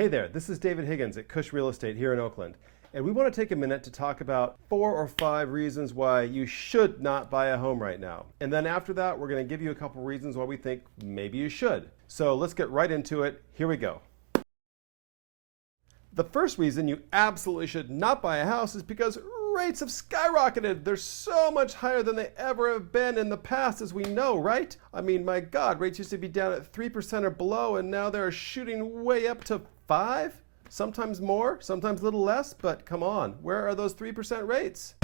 Hey there, this is David Higgins at Cush Real Estate here in Oakland. And we want to take a minute to talk about 4 or 5 reasons why you should not buy a home right now. And then after that, we're going to give you a couple reasons why we think maybe you should. So let's get right into it. Here we go. The first reason you absolutely should not buy a house is because rates have skyrocketed. They're so much higher than they ever have been in the past, as we know, right? I mean, my God, rates used to be down at 3% or below, and now they're shooting way up to 5%, sometimes more, sometimes a little less, but come on, where are those 3% rates?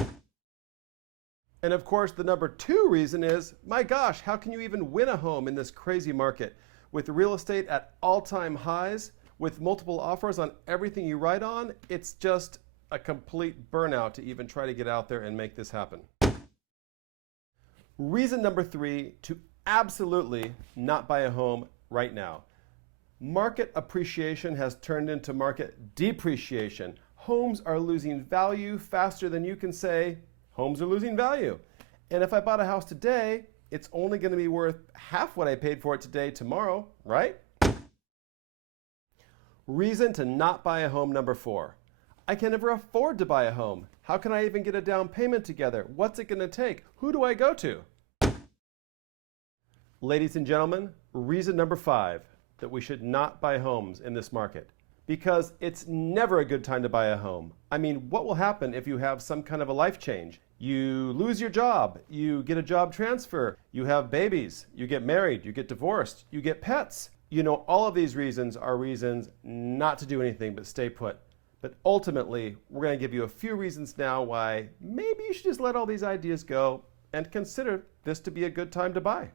And of course, the number 2 reason is, my gosh, how can you even win a home in this crazy market? With real estate at all-time highs, with multiple offers on everything you write on, it's just a complete burnout to even try to get out there and make this happen. Reason number 3 to absolutely not buy a home right now. Market appreciation has turned into market depreciation. Homes are losing value faster than you can say, homes are losing value. And if I bought a house today, it's only going to be worth half what I paid for it today tomorrow, right? Reason to not buy a home number 4. I can never afford to buy a home. How can I even get a down payment together? What's it going to take? Who do I go to? Ladies and gentlemen, reason number 5 that we should not buy homes in this market. Because it's never a good time to buy a home. I mean, what will happen if you have some kind of a life change? You lose your job, you get a job transfer, you have babies, you get married, you get divorced, you get pets. You know, all of these reasons are reasons not to do anything but stay put. But ultimately, we're going to give you a few reasons now why maybe you should just let all these ideas go and consider this to be a good time to buy.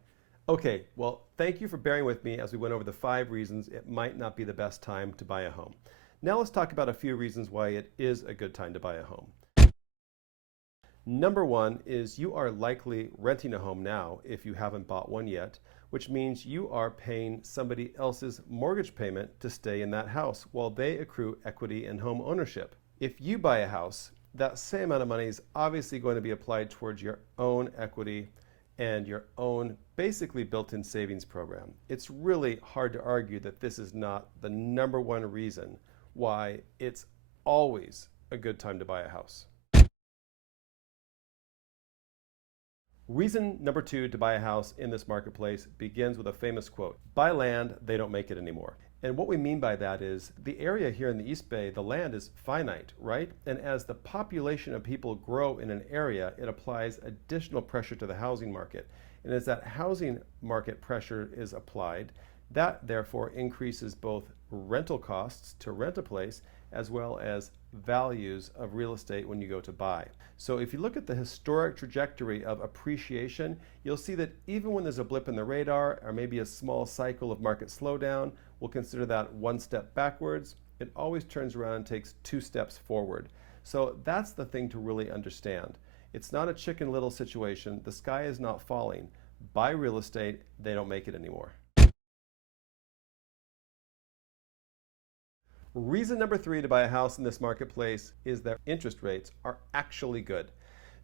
Okay, well, thank you for bearing with me as we went over the 5 reasons it might not be the best time to buy a home. Now let's talk about a few reasons why it is a good time to buy a home. Number 1 is you are likely renting a home now if you haven't bought one yet, which means you are paying somebody else's mortgage payment to stay in that house while they accrue equity in home ownership. If you buy a house, that same amount of money is obviously going to be applied towards your own equity and your own basically built-in savings program. It's really hard to argue that this is not the number 1 reason why it's always a good time to buy a house. Reason number 2 to buy a house in this marketplace begins with a famous quote, "Buy land, they don't make it anymore." And what we mean by that is the area here in the East Bay, the land is finite, right? And as the population of people grow in an area, it applies additional pressure to the housing market. And as that housing market pressure is applied, that therefore increases both rental costs to rent a place as well as values of real estate when you go to buy. So if you look at the historic trajectory of appreciation, you'll see that even when there's a blip in the radar or maybe a small cycle of market slowdown, we'll consider that 1 step backwards. It always turns around and takes 2 steps forward. So that's the thing to really understand. It's not a Chicken Little situation. The sky is not falling. Buy real estate, they don't make it anymore. Reason number 3 to buy a house in this marketplace is that interest rates are actually good.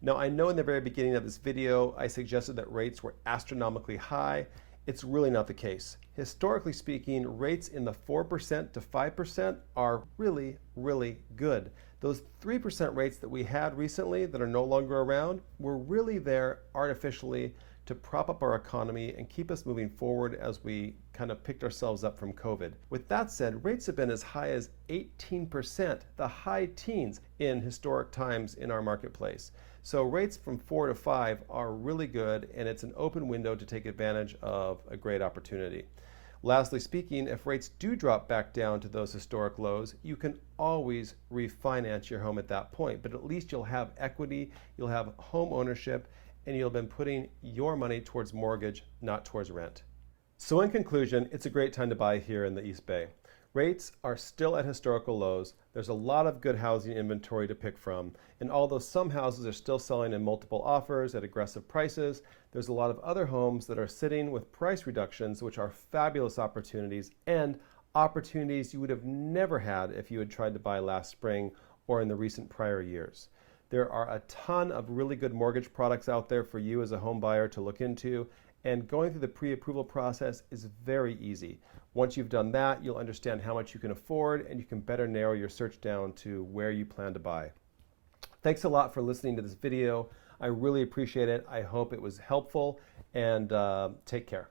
Now, I know in the very beginning of this video, I suggested that rates were astronomically high. It's really not the case. Historically speaking, rates in the 4% to 5% are really, really good. Those 3% rates that we had recently that are no longer around were really there artificially to prop up our economy and keep us moving forward as we kind of picked ourselves up from COVID. With that said, rates have been as high as 18%, the high teens in historic times in our marketplace. So rates from 4 to 5 are really good, and it's an open window to take advantage of a great opportunity. Lastly speaking, if rates do drop back down to those historic lows, you can always refinance your home at that point, but at least you'll have equity, you'll have home ownership, and you'll have been putting your money towards mortgage, not towards rent. So in conclusion, it's a great time to buy here in the East Bay. Rates are still at historical lows. There's a lot of good housing inventory to pick from. And although some houses are still selling in multiple offers at aggressive prices, there's a lot of other homes that are sitting with price reductions, which are fabulous opportunities and opportunities you would have never had if you had tried to buy last spring or in the recent prior years. There are a ton of really good mortgage products out there for you as a home buyer to look into, and going through the pre-approval process is very easy. Once you've done that, you'll understand how much you can afford, and you can better narrow your search down to where you plan to buy. Thanks a lot for listening to this video. I really appreciate it. I hope it was helpful, and take care.